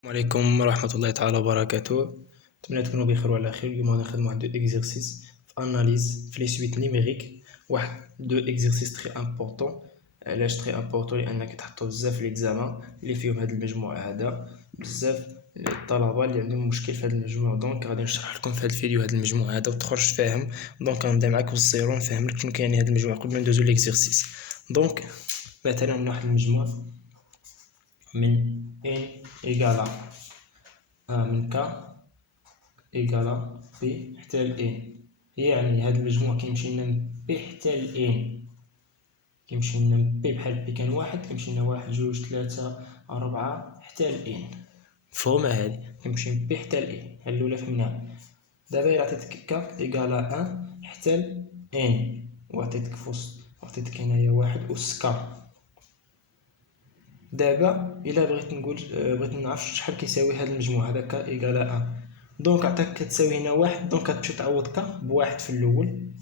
السلام عليكم ورحمة الله تعالى وبركاته. نتمنى تكونوا بخير وعلى خير. اليوم غنخدمو واحد دو اكزرسيس في اناليز في لي سويت نيميريك. واحد دو اكزرسيس تري امبورطون. علاش تري امبورطون؟ لان كيتحطو بزاف ليكزامان اللي فيهم هاد المجموع هذا. بزاف الطلبه اللي عندهم مشكل في هاد المجموع، دونك غادي نشرح لكم في هاد الفيديو هاد المجموع هذا وتخرج فاهم. دونك غنبدا معاك بالزيرو نفهم لك شنو كاين هاد المجموع قبل ما ندوزو ليكزرسيس. دونك مثلا عندنا واحد المجموع من n égale à من k égale à b حتى ل n. يعني هاد المجموع كيمشي لنا من b حتى ل n، كيمشي لنا من b بحال b كان واحد، كيمشي لنا واحد جوج ثلاثة أربعة حتى ل n. مفهومة هادي؟ كيمشي من b حتى ل n. هاد الأولى فهمناها. دابا إلا عطيتك k égale à 1 حتى ل n، وعطيتك في وسط، عطيتك هنايا واحد أس k. دابا الا بغيت نقول بغيت نعرف شحال كيساوي هذا المجموع هذا ك ايكال 1. دونك عطاك كتساوي هنا واحد، دونك كتمشي تعوض ك بواحد في الاول،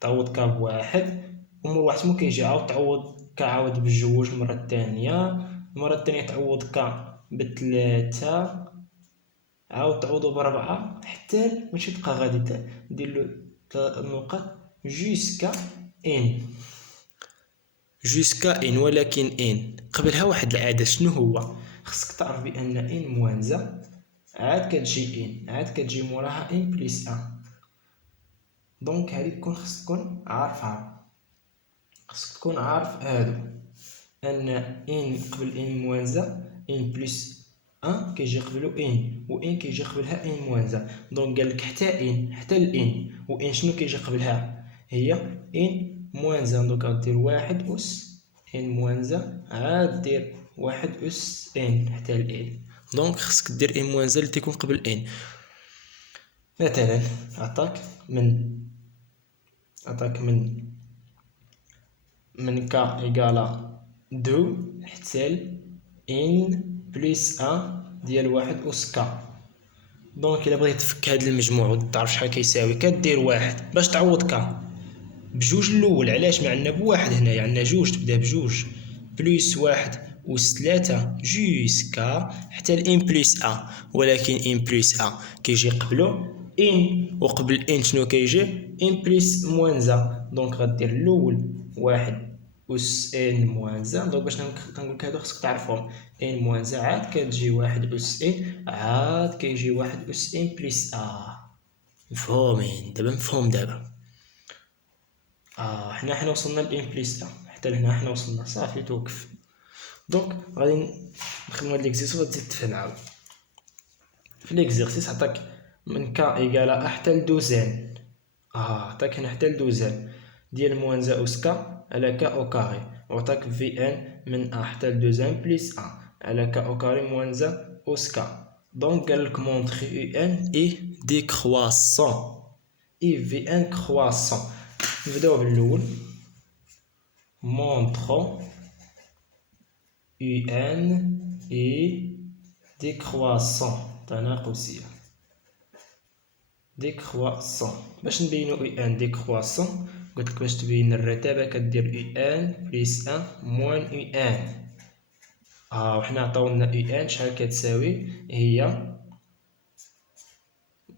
تعوض ك بواحد، ومن واحد مو كيجي عاود تعوض ك عاود بجوج المره الثانيه، المره الثانيه تعوض ك بثلاثه، عاود تعوضو بربعه حتى ماشي تبقى غادي دير له النقط جوسكا ان. جوسكا ان، ولكن ان قبلها واحد العدد. شنو هو؟ خصك تعرف بان ان موانزه عاد كتجي ان، عاد كتجي موراها ان بليس ان. دونك هادي خصك تكون عارفها، خصك تكون عارف هادو، ان ان قبل ان موانزه ان بليس ان كيجي قبلو ان، و ان كيجي قبلها ان موانزه. دونك قالك حتى ان، حتى الان، و ان شنو كيجي قبلها؟ هي ان موانزه. دونك غدير واحد أس ان موانزه، عاد دير واحد أس ان حتى الان. دونك خصك دير ان موانزه اللي تيكون قبل ان. مثلا عطاك من ك إيكالا دو حتى ل ان بليس ان ديال واحد أس ك. دونك إلا بغيت تفك هاد المجموع وتعرف شحال كيساوي، كدير واحد باش تعوض ك بجوج الأول. علاش؟ ما عندنا بواحد هنايا، عندنا جوج، تبدا بجوج بليس واحد أس تلاتة جوسكا حتى ل ان بليس ان. ولكن ان بليس ان كيجي قبلو ان، وقبل ان شنو كيجي؟ ان بليس موانزا. دونك غدير الأول واحد أس ان موانزا. دونك باش كنقولك هادو خصك تعرفهم. ان موانزا عاد كتجي واحد أس ان، عاد كيجي واحد أس ان بليس مفهومين؟ دابا مفهوم دابا. حنا وصلنا لإن بليس ان، حتى لهنا حنا وصلنا صافي توقف. دونك غادي نخدمو هاد ليكزيرسيس وغتزيد تفهم عاود. في ليكزيرسيس عطاك من ك إيكالا حتى لدوزان. عطاك هنا حتى لدوزان ديال موانزا أس ك على ك أو كاري، وعطاك في ان من ا حتى لدوزان بليس ان على ك أو كاري موانزا أس ك. دونك قالك مونطخي يو ان اي ديكخواسون، اي في ان كخواسون. نبداو بالأول، montre UN est décroissant تناقصية décroissant. باش نبينو UN décroissant قلتلك باش تبين الرتابة كدير UN بليس ان موان UN. وحنا عطاولنا UN شحال كتساوي؟ هي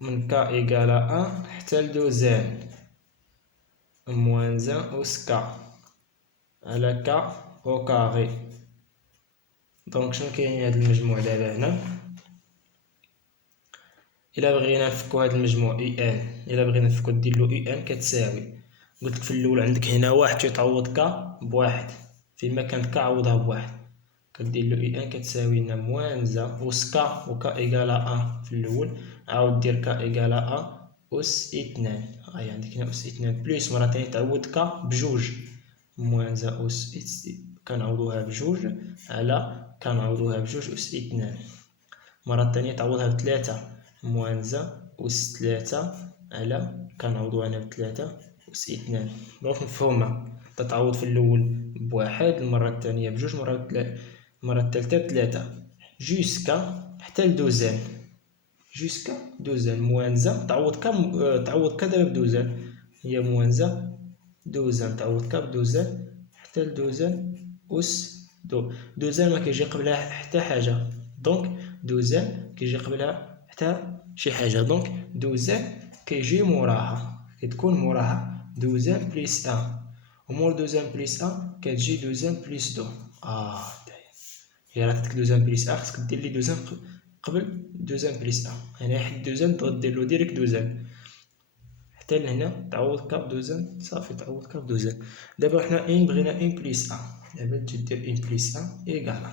من ك إيكالا ان حتى لدوزان موانزا أس ك على ك أو كاري. دونك شنو كاين هاد المجموع دابا هنا؟ الا بغينا نفكو هاد المجموع اي ان، الا بغينا نفكو ديرلو اي ان كتساوي، قلتلك في الاول عندك هنا واحد تيتعوض ك بواحد، فيما كانت ك عوضها بواحد، كديرلو اي ان كتساوي لنا موانزا أس ك، و ك إيكالا ان في الاول، عاود دير ك إيكالا ان أس اثنان. هاهي عندك هنا أس اثنان بليس مرة تانية تعوض ك بجوج، موانزا أس كنعوضوها بجوج على كنعوضوها بجوج أس اثنان. مرة تانية تعوضها بثلاثة، موانزا أس تلاتة على كنعوضو هنا بثلاثة أس اثنان. دونك مفهومة، تتعوض في الأول بواحد، المرة الثانية بجوج، المرة الثالثة بثلاثة، جوسكا حتى لدوزان. جوسكا دوزان موانزا تعوض ك دابا بدوزان، هي موانزا دوزان تعوض ك بدوزان حتى لدوزان أس دوزان ما كيجي قبلها حتى حاجة. دونك دوزان كيجي قبلها حتى شي حاجة، دونك دوزان كيجي موراها، كتكون موراها دوزان بليس أن، ومور دوزان بليس أن كتجي دوزان بليس دو. هي راه كتك دوزان بليس أن، خاصك دير لي دوزان قبل دوزان بليس أن، يعني حيت دوزان تغديرلو ديريكت دوزان حتى لهنا تعوض كاب دوزان صافي، تعوض كاب دوزان. دابا حنا بغينا ان بليس أن، دابا تجي دير ان بليس أن إيكالا،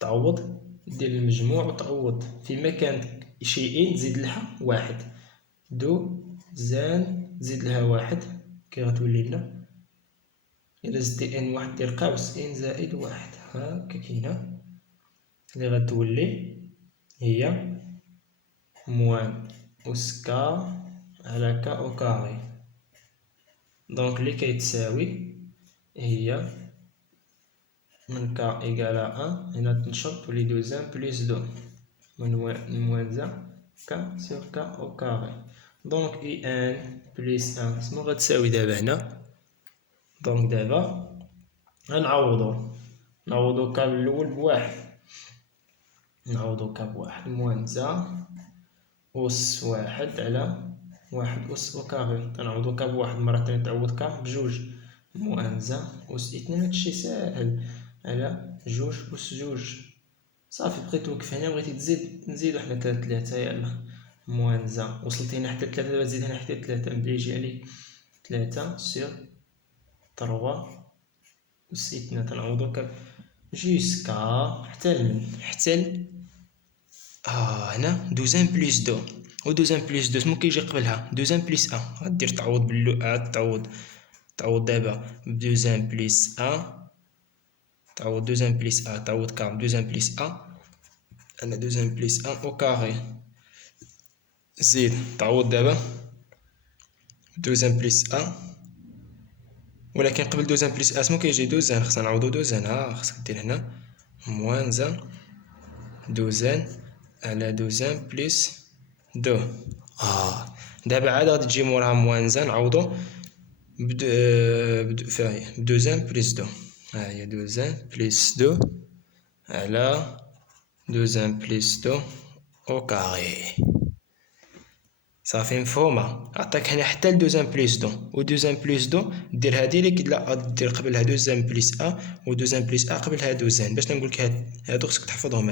تعوض دير المجموع وتعوض فيما كانت شي ان تزيد لها واحد، دوزان تزيد لها واحد كي غتولي لنا، إلا زدتي ان واحد دير قوس ان زائد واحد، هاكا كاينة اللي غتولي هي موان أس كا على كا أو كاري. دونك اللي كيتساوي هي من كا إيكالا أن، هنا تنشر تولي دوزان بليس دو من موان زان كا سور كا أو كاري. دونك إي أن بليس أن شنو غتساوي دابا هنا؟ دونك دابا غنعوضو كاب الأول بواحد، نعوضو كاب واحد موان زان أس واحد على واحد أس أو كاري، تنعوضو كاب واحد مرة تانية تعوض كاب بجوج موان زان أس إثنان، هادشي ساهل على جوج أس جوج صافي. بقيت توقف هنا، بغيتي تزيد نزيدو حنا تلاتة، يلا موان زان وصلتي هنا حتى تلاتة، دابا تزيد هنا حتى تلاتة، نبدا يجي عليك تلاتة سيغ تروا أس إثنان، تنعوضو كاب جيسكا حتى هنا دوزان بليس دو، و دوزان بليس دو شنو كيجي قبلها؟ دوزان بليس أن، غدير تعوض عاد تعوض دابا بدوزان بليس أن، تعوض دوزان بليس أن، تعوض كام دوزان بليس أن على دوزان بليس أن أو كاري، زيد تعوض دابا دوزان بليس أن، ولكن قبل دوزان بليس أن شنو كيجي؟ دوزان، خصنا نعوضو دوزان، خصك دير هنا موان زان دوزان على دوزان بليس دو. دابا عاد غادي تجي موراها موان زان نعوضو بدوزان بليس دو، هاهي دوزان بليس دو على دوزان بليس دو أو كاري. صافي مفهومة؟ عطاك هنا حتى لدوزان بليس دو، و دوزان بليس دو ديرها ديريكت، لا دير قبلها دوزان بليس أ، و دوزان بليس أ قبلها دوزان، باش نقولك هادو خصك تحفظهم،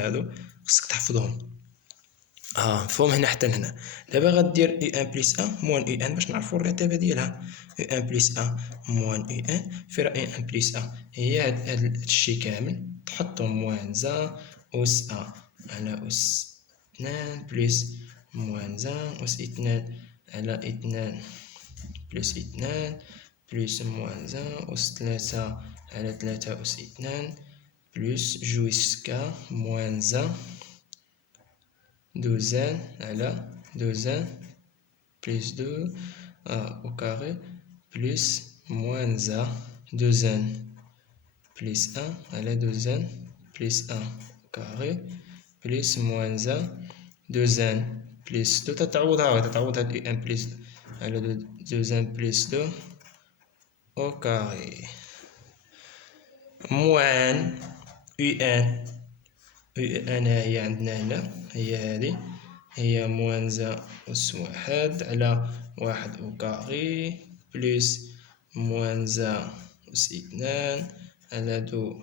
مفهوم هنا حتى لهنا. دابا غدير اي ان بليس ان موان اي ان باش نعرفو الرتابة ديالها، اي ان بليس ان موان اي ان فير اي ان بليس ان، هي هادشي كامل تحطو موان زان أس ان على أس اثنان بليس موان زان أس اثنان على اثنان بليس اثنان بليس موان زان أس ثلاثة على ثلاثة أس اثنان بليس جويسكا موان زان دوزان على دوزان بليس دو أو كاري بليس موان زان دوزان بليس أن على دوزان بليس أن أو كاري بليس موان زان دوزان بليس دو، تتعوض هاد اي ان بليس دو على دوزان بليس دو أو كاري موان اي ان. هي عندنا هنا، هي هادي، هي موان زان أس واحد على واحد أو كاري بليس موان زان أس اثنان على دو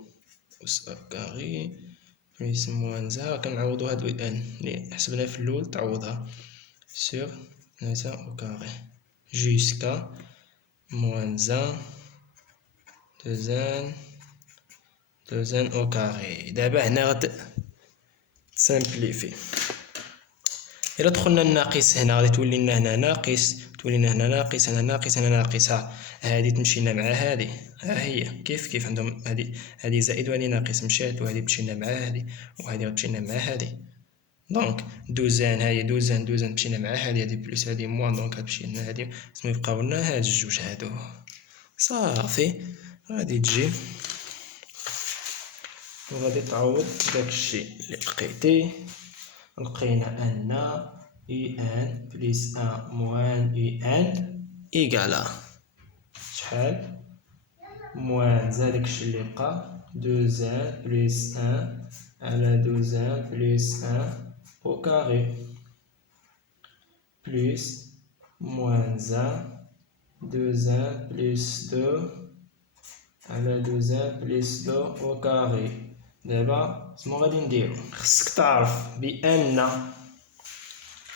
أس أو كاري بليس موان زان، كنعوضو هاد اي ان لي حسبنا في الأول تعوضها سيغ ثلاثة أو كاري جيسكا موان زان دوزان أو كاري. دابا هنا سامبليفي، إلا دخلنا الناقص هنا غادي تولي لنا هنا ناقص، تولي لنا هنا ناقص، هنا ناقص، هنا ناقص، هادي تمشينا مع هادي، هي كيف عندهم هادي زائد وهادي ناقص مشات، وهادي مشينا مع هادي، وهادي غتمشينا مع هادي، دونك دوزان هاهي دوزان مشينا مع هادي بليس هادي موان، دونك غتمشي لنا هادي، سما يبقاو لنا هاد الجوج هادو صافي. غادي تجي وغادي تعوض داكشي اللي لقيتي، لقينا أن اي ان بليس ان موان اي ان إيكالا شحال؟ موان زاد داكشي اللي بقى دوزان بليس ان على 2n plus 1 au carré plus moins 1 2n plus 2 على 2n plus 2 au carré. دابا شنو غادي نديرو؟ خصك تعرف بأن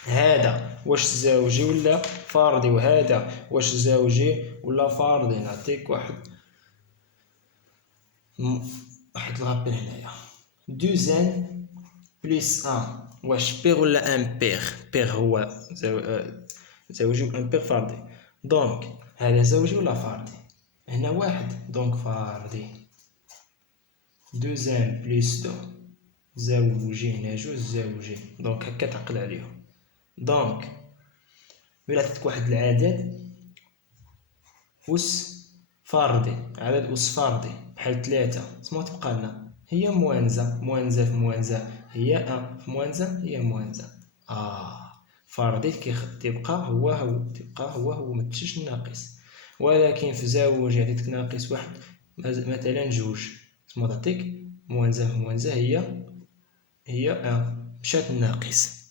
هذا واش زوجي ولا فردي وهذا واش زوجي ولا فردي. نعطيك واحد الغابل هنايا. 2n plus 1 واش بيغ ولا امبيغ؟ بيغ هو زوجي وامبيغ فردي. دونك هذا زوجي ولا فردي؟ هنا واحد دونك فردي. 2n plus 2 زوجي، هنا جوج زوجي، دونك هكا تعقل عليهم. دونك ولا عطيتك واحد العدد أس فردي، عدد أس فردي بحال 3، شنو تبقى لنا؟ هي موانزة، موانزة في موانزة هي أن، في موانزة هي موانزة. فردي تبقى هو متمشيش الناقص. ولكن في زوج عطيتك ناقص واحد، مثلا جوج، شنو تعطيك؟ موانزة في موانزة هي أن، مشات الناقص.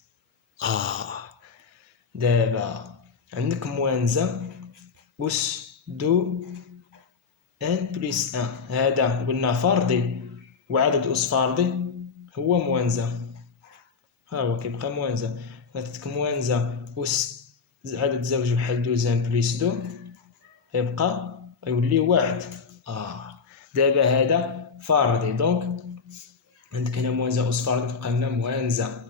دابا عندك موانزة أس 2 ان بلس 1، هذا قلنا فردي وعدد أس فردي هو موانزة، ها هو كيبقى موانزة. عطيتك موانزة أس عدد زوجي بحال 2 بلس 2 يبقى يولي واحد. دابا هذا فردي، دونك عندك هنا موانزة أس فردي تبقى لنا موانزة.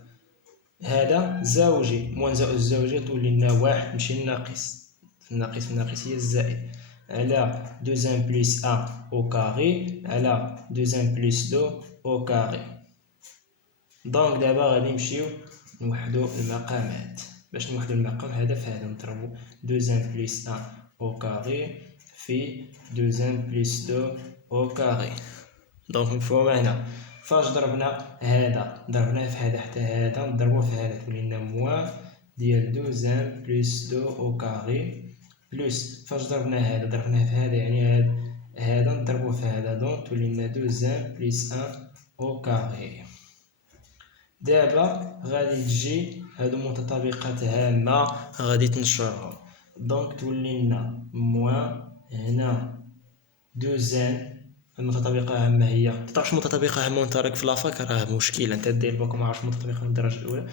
هذا زوجي، موانزة أس زوجي تولي لنا واحد، ماشي الناقص. الناقص هي الزائد على 2 بلس 1 au carré على 2 بلس 2 au carré. دونك دابا غادي نمشيو نوحدو المقامات. باش نوحدو المقام هذا في هذا نضربو 2 بلس 1 au carré في 2 بلس 2 au carré. دونك مفهوم هنا. فاش ضربنا هذا ضربناه في هذا حتى هذا نضربوه في هذا تولي لنا موان ديال 2 بلس 2 au carré بلس فاش ضربنا هذا ضربناه في هذا يعني هذا نضربوه في هذا، دونك تولي لنا 2 بلس 1 au carré. دابا غادي تجي هادو متطابقات هامة غادي تنشرهم، دونك تولي لنا موان هنا 2 المتطابقة هامة هي متعرفش متطابقة هامة وانت راك في لافاك راه مشكل، انت داير بالك معرفش متطابقة من الدرجة الأولى.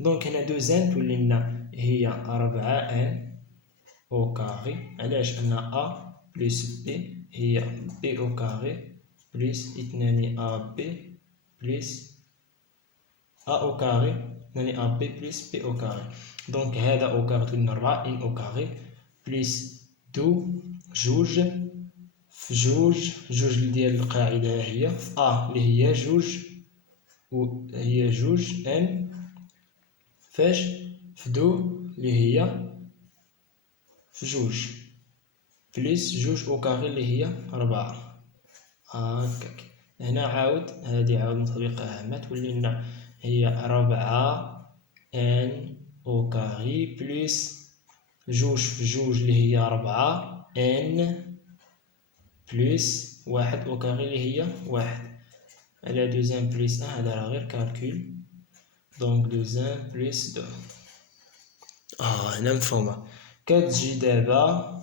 دونك هنا 2 تولي لنا هي 4 ان au carré. علاش؟ أن أ بلس بي هي بي au carré بلس 2 أ بي بلس أ au carré 2 أ بي بلس بي au carré. دونك هذا au carré تولي لنا 4 ان au carré بلس 2 جوج في جوج ديال القاعدة هي في أ اللي هي جوج وهي جوج ان فاش في دو اللي هي في جوج بلس جوج أو كاري اللي هي 4. هكاك. هنا عاود هادي عاود مطابقة هامة تولي لنا هي 4 ان أو كاري بلس جوج في جوج اللي هي 4 ان بلس واحد أو كاري اللي هي واحد على 2 بلس 1. هذا راه غير كالكول، دونك 2 بلس 2. هنا مفهومة. كتجي دابا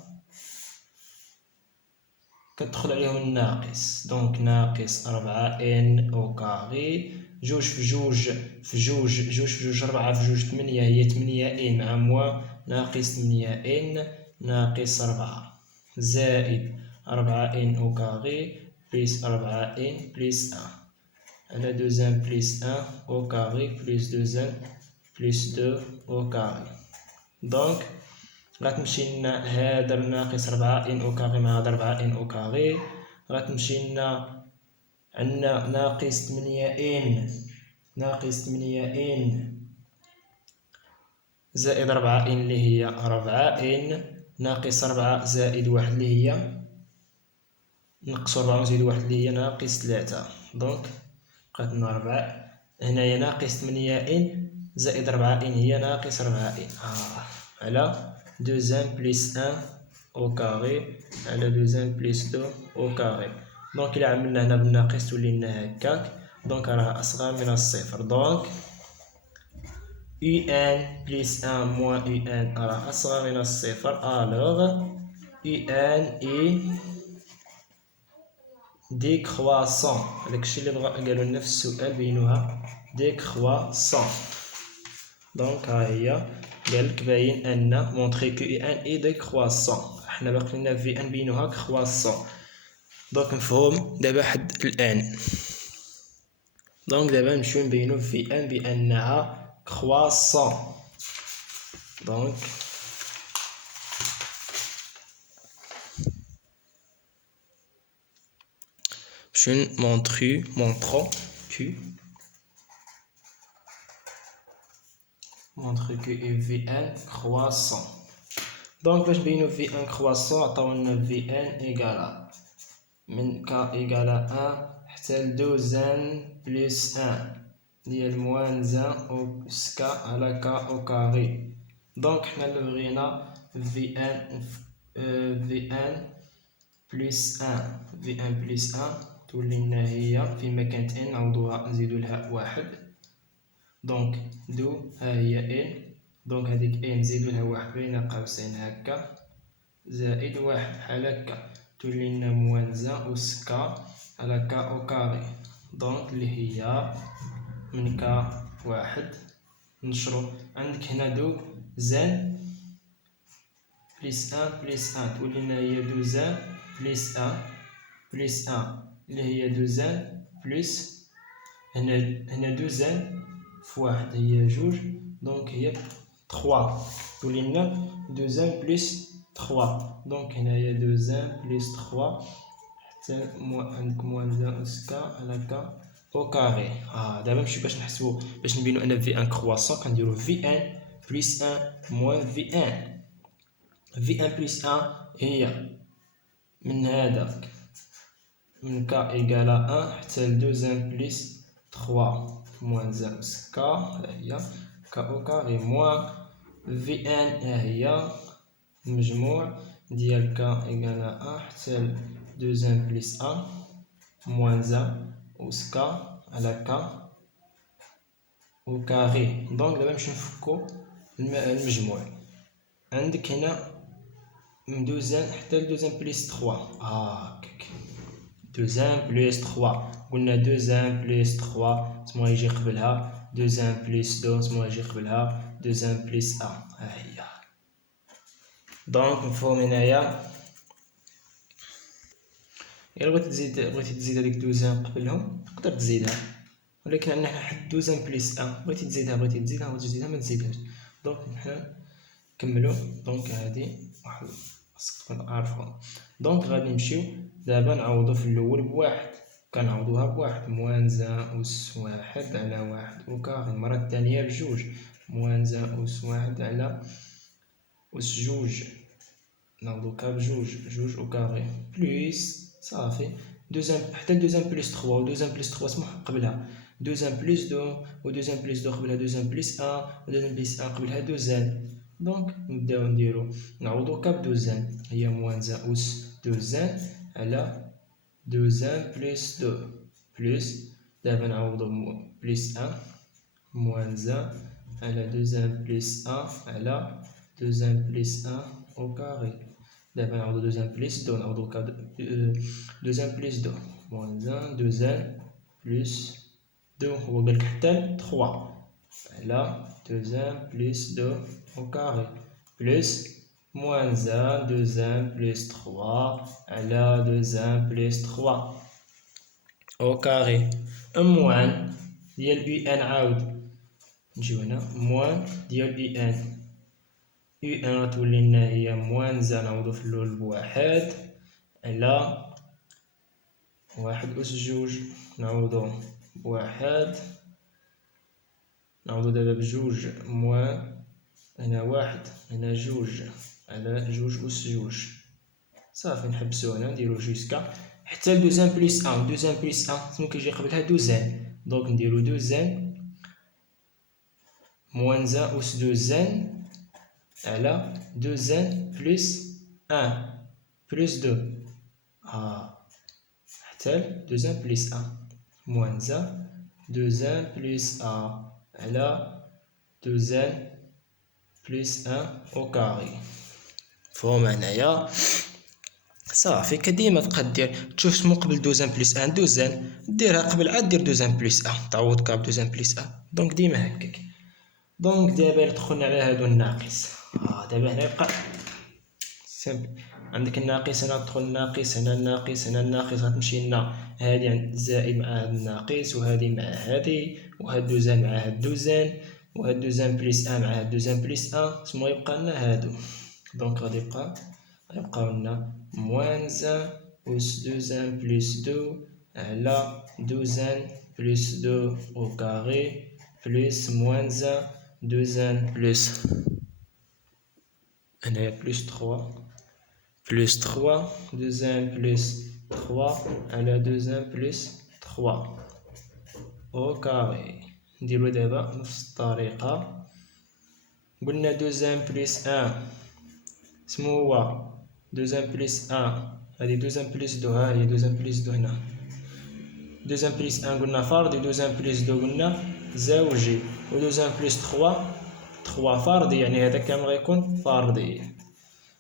كتدخل عليهم الناقص، دونك ناقص 4 ان أو كاري جوج في جوج في جوج، جوج في جوج 4 في جوج 8 هي 8 ان مع موان ناقص 8 ان ناقص 4 زائد 4 ان أو كاري بلس 4 ان بلس 1 على 2 بلس 1 أو كاري بلس 2 بلس 2 أو كاري. دونك غتمشي لنا هذا الناقص 4 ان أو كاري مع هذا 4 ان أو كاري، غتمشي لنا عندنا ناقص 8 ان زائد 4 ان اللي هي 4 ان ناقص 4 زائد 1 اللي هي نقص 4 وزيد 1 اللي هي ناقص 3. دونك بقات لنا 4 هنايا ناقص 8 ان زائد 4 ان هي ناقص 4 ان على 2 بلس 1 أو كاري على 2 بلس 2 أو كاري. دونك إلا عملنا هنا بالناقص تولي لنا هكاك، دونك راه أصغر من الصفر. دونك UN plus 1 moins UN راه أصغر من الصفر. ألوغ UN est décroissant. هداكشي اللي بغا قالولنا في السؤال بينوها décroissant. دونك ها هي قالك باين أن مونطخي كو UN est décroissant. حنا باقي لنا في ان بينوها croissant. دونك مفهوم دابا حد الآن. دونك دابا نمشيو نبينو في ان بأنها croissant. دونك نمشيو montrons que Vn croissant. دونك باش نبينو في ان croissant عطاولنا في ان إيكالا من ك إيكالا ان حتى ل 2n بلس ان ديال موان زان أو سكا على كا أو كاري. دونك حنا اللي بغينا في ان بلس ان في ان بلس ان تولي لنا هي فيما كانت ان نعوضوها نزيدو لها واحد. دونك دو ها هي ان. دونك هاديك ان نزيدو لها واحد بين قوسين هكا زائد واحد بحال هكا تولي لنا موان زان أو سكا على كا أو كاري. دونك اللي هي من كا واحد نشرو عندك هنا دو زان بلس ان بلس ان تولي لنا هي دو زان بلس ان بلس ان اللي هي دو زان بلس هنا دو زان في واحد هي جوج. دونك هي تخوا تولي لنا دو زان بلس تخوا. دونك هنايا دو زان بلس تخوا حتى عندك موان زان سكا على كا او كاري. دابا نمشيو باش نحسبو باش نبينو ان في ان كرواسون كنديرو في ان بلس ان موان في ان. في ان بلس ان هي من هذاك من كا إيكالا ان حتى ل 2 بلس 3 موان زان سكا ها هي كا او كاري موان في ان ها هي المجموع ديال كا إيكالا ان حتى ل 2 بلس 1 موان زان و سكا على كا او كاري. دونك دابا نمشيو نفكو المجموع. عندك هنا من 2 حتى ل 2 بلس 3 هاكاك 2 بلس 3 قلنا 2 بلس 3 سمو يجي قبلها 2 بلس 2 سمو يجي قبلها 2 بلس 1 ها هي. دونك مفهوم هنايا. إلا بغيتي تزيد هاديك 2 قبلهم تقدر تزيدها ولكن عندنا حنا حد 2 بلس 1 بغيتي تزيدها ما تزيدهاش. دونك حنا نكملو. دونك هادي واحد خاصك تكون عارفهم. دونك غادي نمشيو دابا نعوضو في الاول بواحد كنعوضوها بواحد موان زان أس واحد على واحد أو كاري. المرة الثانية بجوج موان زان أس واحد على أس جوج نعوضوكا بجوج جوج أو كاري بليس صافي 2 حتى 2 بلس 3 و 2 بلس 3 سمح قبلها 2 بلس 2 و 2 بلس 2 قبلها 2 بلس 1 و 2 بلس 1 قبلها 2. دونك نبداو نديرو نعوضوكا ب 2 هي موان زان أس 2 على 2 بلس 2 بلس دابا نعوضو بلس 1 موان زان على 2 بلس 1 على 2 بلس 1 أو كاري. دابا نعوضو 2 بلس 2 نعوضو 2 بلس 2 موان زان 2 بلس 2 هو قالك حتى ل 3 على 2 بلس 2 أو كاري بلس موان زان 2 بلس 3 على 2 بلس 3 أو كاري. موان ديال يو ان عاود نجيو هنا موان ديال يو ان غتولي لنا هي موان زان نعوضو في الأول بواحد على واحد أس جوج نعوضو بواحد نعوضو دابا بجوج موان هنا واحد هنا جوج على جوج أس جوج صافي نحبسو هنا نديرو جوسكا حتى ل 2 بلس 1 2 بلس 1 شنو كيجي قبلها 2 دونك نديرو 2 موان زان أس 2 على 2 بلس 1 بلس 2 حتى ل 2 بلس 1 موان زان 2n plus a على 2n plus 1 au carré. مفهوم هنايا؟ صافي كديما تبقى دير تشوف شنو قبل 2n plus 1 2n ديرها قبل عاد دير 2n plus 1 تعوض ب 2n plus 1 دونك ديما هكاك. دونك دابا دخلنا على هادو الناقص. دابا هنا يبقى سامبل، عندك الناقص هنا تدخل الناقص هنا الناقص هنا الناقص غتمشي لنا هادي عند الزائد مع هاد الناقص وهادي مع هادي وهاد دوزان مع هاد دوزان وهاد دوزان بليس ان مع هاد دوزان بليس ان شنو يبقى لنا هادو. دونك غادي يبقاو لنا موان زان أس دوزان بليس دو على دوزان بليس دو أو كاري بليس موان زان دوزان بليس هنايا بليس تخوا plus 3 2n plus 3 على 2n plus 3 au carré. نديرو دابا نفس الطريقة. قلنا 2n plus 1 سمو هو 2n plus 1 هادي 2n plus 2 هاهي 2n plus 2 هنا 2n plus 1 قلنا فردي 2n plus 2 قلنا زوجي و 2n plus 3 3 فردي يعني هذا كامل غيكون فردي.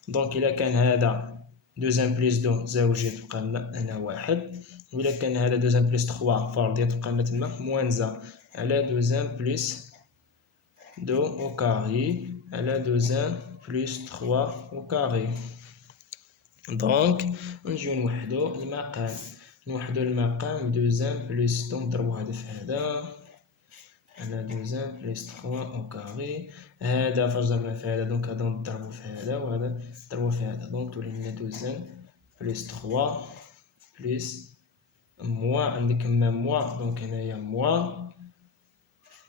دونك إلا كان هذا 2n plus 2 زوجي تبقى لنا هنا واحد وإلا كان هذا 2n plus 3 فردي تبقى لنا تما موان زا على 2n plus 2 أو كاري على 2n plus 3 أو كاري. دونك نجيو نوحدو المقام 2n plus 2 نضربو هذا في هذا على 2n plus 3 أو كاري. هذا فاش ضربنا في هذا دونك هذا نضربو في هذا وهذا نضربو في هذا دونك تولي لنا 2n plus 3 plus موان عندك ما موان دونك هنايا موان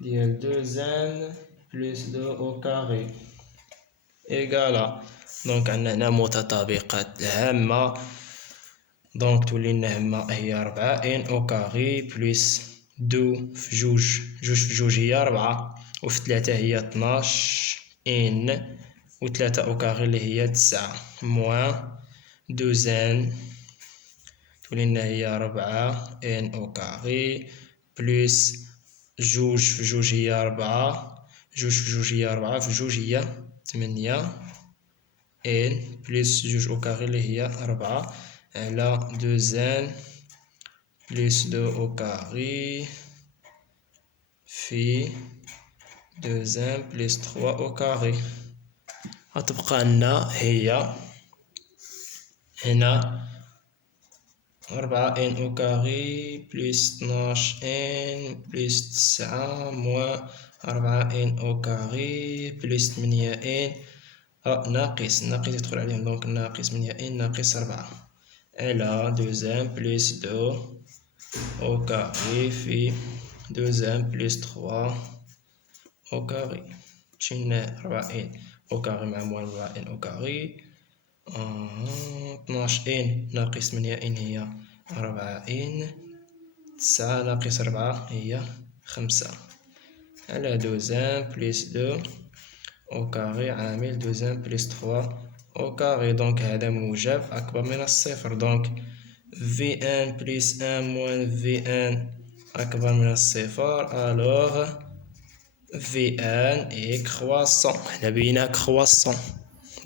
ديال 2n plus 2 أو كاري إيكالا. دونك عندنا هنا متطابقات الهامة دونك تولي لنا هما هي 4 n أو كاري بلس 2 في جوج في جوج هي 4 وفي 3 هي 12 n و 3 أو كاري اللي هي 9 موان 2n تولي لنا هي 4 n أو كاري بلس جوج في جوج هي 4 جوج في جوج هي 4 في جوج هي 8 n بلس جوج أو كاري اللي هي 4 على 2n بلس 2 أو كاري في 2n بلس 3 أو كاري. غتبقى لنا هي هنا 4 n أو كاري بلس 12 n بلس 9 موان 4 n أو كاري بلس 8 n ناقص يدخل عليهم دونك ناقص 8 n ناقص 4 على 2n بلس 2 أو كاري في 2n بلس 3 أو كاري مشينا 4 n أو كاري مع موان 4 n أو كاري 12 n ناقص 8 n هي 4 n 9 ناقص 4 هي 5 على 2n بلس 2 أو كاري عامل 2n بلس 3 أو كاري. دونك هذا موجب أكبر من الصفر دونك Vn بلس 1 موان Vn أكبر من الصفر ألوغ Vn إي كخواسون حنا بينا كخواسون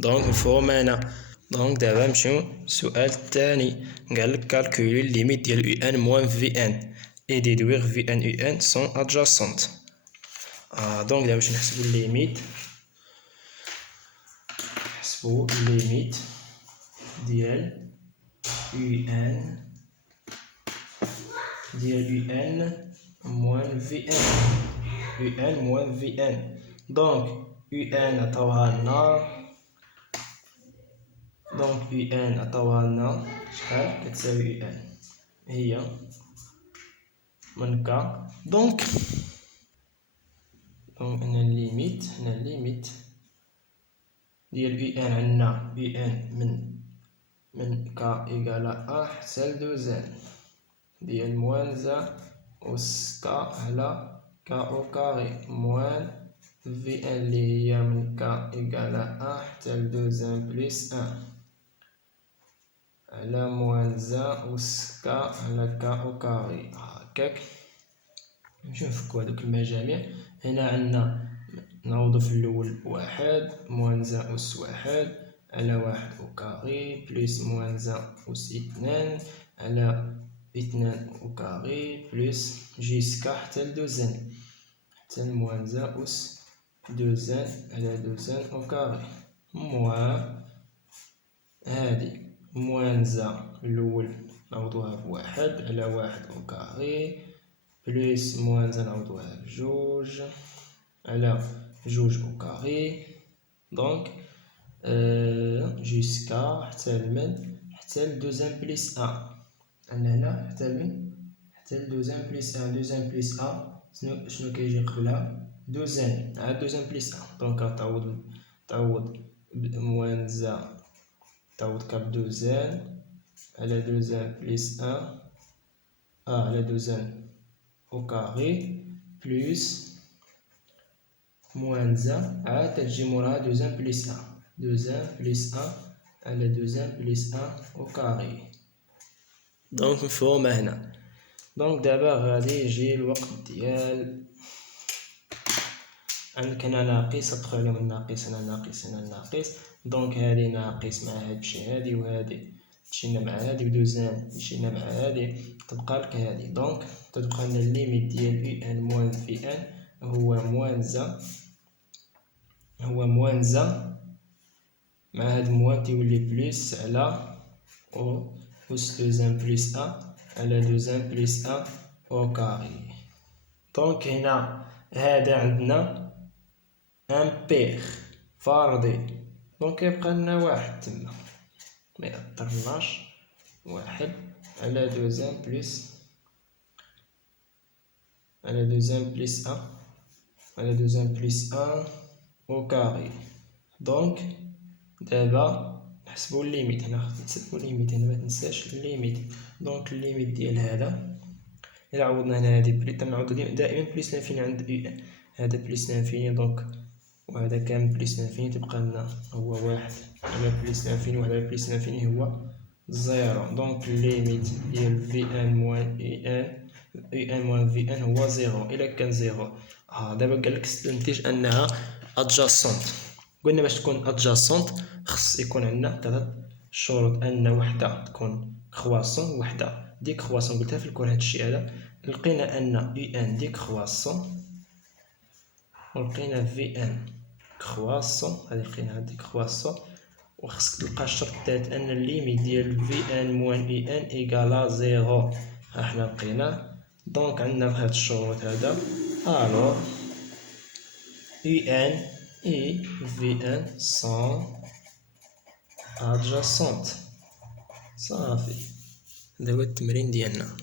دونك مفهوم هنا. دونك دابا نمشيو للسؤال الثاني قالك كالكولي ليميت ديال Un موان Vn et déduire Vn Un sont adjacentes. دونك دابا باش نحسبو الليميت ديال UN موان Vn دونك UN عطاوها لنا شحال كتساوي UN هي من كا دونك هنا الليميت ديال UN عندنا UN من كا إيكالا حتى لدوزان ديال موان زا أس كا على كا أو كاري موان Vn اللي هي من كا إيكالا حتى لدوزان بليس 1 على موان زا أس كا على كا أو كاري هكاك. نمشيو نفكو هادوك المجاميع. هنا عندنا نعوضو في الأول واحد موان زان أس واحد على واحد أو كاري بليس موان زان أس اثنان على اثنان أو كاري بليس جيسكا حتى لدو زان حتى لموان زان أس دو زان على دو زان أو كاري موان هادي موان زان الأول نعوضوها بواحد على واحد أو كاري بليس موان زان نعوضوها بجوج على جوج أو كاري دونك جيسكا حتى لمن حتى لدوزان بليس أن. عندنا هنا حتى لمن حتى لدوزان بليس أن. دوزان بليس أن شنو كيجي قبلها دوزان عاد دوزان بليس أن. دونك تعوض موان زان تعوض كاب دوزان على دوزان بليس أن على دوزان أو كاري بليس موان زان عاد تجي موراها دوزان بليس أن. دوزان بليس أن على دوزان بليس أن أو كاري. دونك مفهومة هنا. دونك دابا غادي يجي الوقت ديال عندك هنا ناقص تدخل عليهم الناقص هنا ناقص هنا ناقص. دونك هادي ناقص مع هادشي هادي وهادي مشينا مع هادي ودوزان مشينا مع هادي تبقى لك هادي. دونك تبقى لنا الليميت ديال في ان موان في ان هو موان زا مع هاد موان تيولي بليس على او أس دوزان بليس أن على دوزان بليس أن أو كاري. دونك هنا هذا عندنا امبير فردي. دونك يبقى لنا واحد تما ميأثرناش واحد على دوزان بليس على دوزان بليس أن على دوزان بليس أن أو كاري. دونك دابا نحسبو الليميت. هنا نحسبو الليميت هنا متنساش الليميت. دونك الليميت ديال هذا إلا عوضنا هنا هادي تنعوضو دائما بليس لانفيني عند يو ان. هذا بليس لانفيني دونك وهذا كامل بليس لانفيني تبقى لنا هو واحد على بليس لانفيني واحد على بليس لانفيني هو زيرو. دونك الليميت ديال في ان موان اي ان موان في ان هو زيرو. إلا كان زيرو دابا قالك استنتج أنها ادجاسونت. قلنا باش تكون ادجاسونت خص يكون عندنا ثلاثة شروط. أن وحدة تكون كخواسون وحدة ديكخواسون. قلتها في الكور هادشي هذا. لقينا أن يو ان ديكخواسون ولقينا في ان كخواسون. هادي لقينا ديكخواسون. وخصك تلقى الشرط الثالث أن الليميت ديال في ان موان اي ان إيكالا زيرو. حنا لقيناه. دونك عندنا هاد الشروط هذا. الوغ يو ان اي في ان سون ادجاسونت. صافي هذا هو التمرين ديالنا.